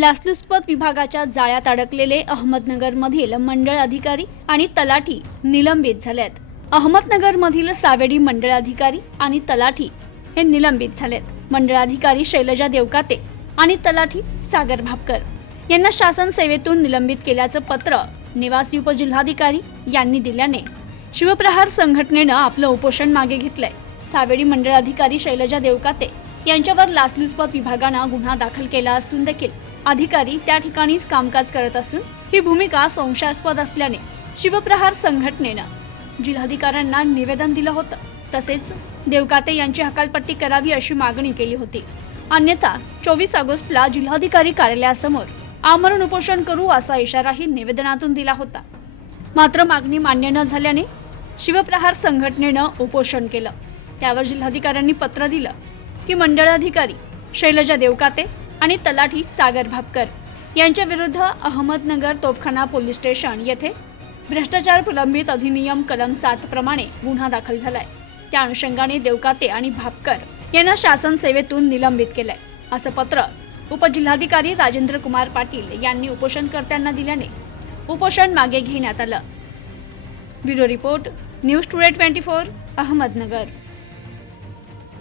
लाचलुचपत विभागाच्या जाळ्यात अडकलेले अहमदनगरमधील मंडळ अधिकारी आणि तलाठी निलंबित झालेत। अहमदनगरमधील सावेडी मंडळ अधिकारी आणि तलाठी हे निलंबित झालेत। मंडळ अधिकारी शैलजा देवकाते आणि तलाठी सागर भापकर यांना शासन सेवेतून निलंबित केल्याचं पत्र निवासी उपजिल्हाधिकारी यांनी दिल्याने शिवप्रहार संघटनेनं आपलं उपोषण मागे घेतलंय। सावेडी मंडळ अधिकारी शैलजा देवकाते यांच्यावर लाचलुचपत विभागानं गुन्हा दाखल केला असून देखील अधिकारी त्या ठिकाणीच कामकाज करत असून ही भूमिका संशयास्पद असल्याने शिवप्रहार संघटनेनं जिल्हाधिकाऱ्यांना निवेदन दिलं होतं। तसेच देवकाते यांची हकालपट्टी करावी अशी मागणी केली होती। अन्यथा 24 ऑगस्टला जिल्हाधिकारी कार्यालयासमोर आमरण उपोषण करू असा इशाराही निवेदनातून दिला होता। मात्र मागणी मान्य न झाल्याने शिवप्रहार संघटनेनं उपोषण केलं। त्यावर जिल्हाधिकाऱ्यांनी पत्र दिलं की मंडळाधिकारी शैलजा देवकाते आणि तलाठी सागर भापकर यांच्या विरुद्ध अहमदनगर तोफखाना पोलीस स्टेशन येथे भ्रष्टाचार प्रलंबित अधिनियम कलम 7 प्रमाणे गुन्हा दाखल झालाय। त्या अनुषंगाने देवकाते आणि भापकर यांना शासन सेवेतून निलंबित केलंय असं पत्र उपजिल्हाधिकारी राजेंद्र कुमार पाटील यांनी उपोषणकर्त्यांना दिल्याने उपोषण मागे घेण्यात आलं। Bureau report, news today 24, Ahmednagar.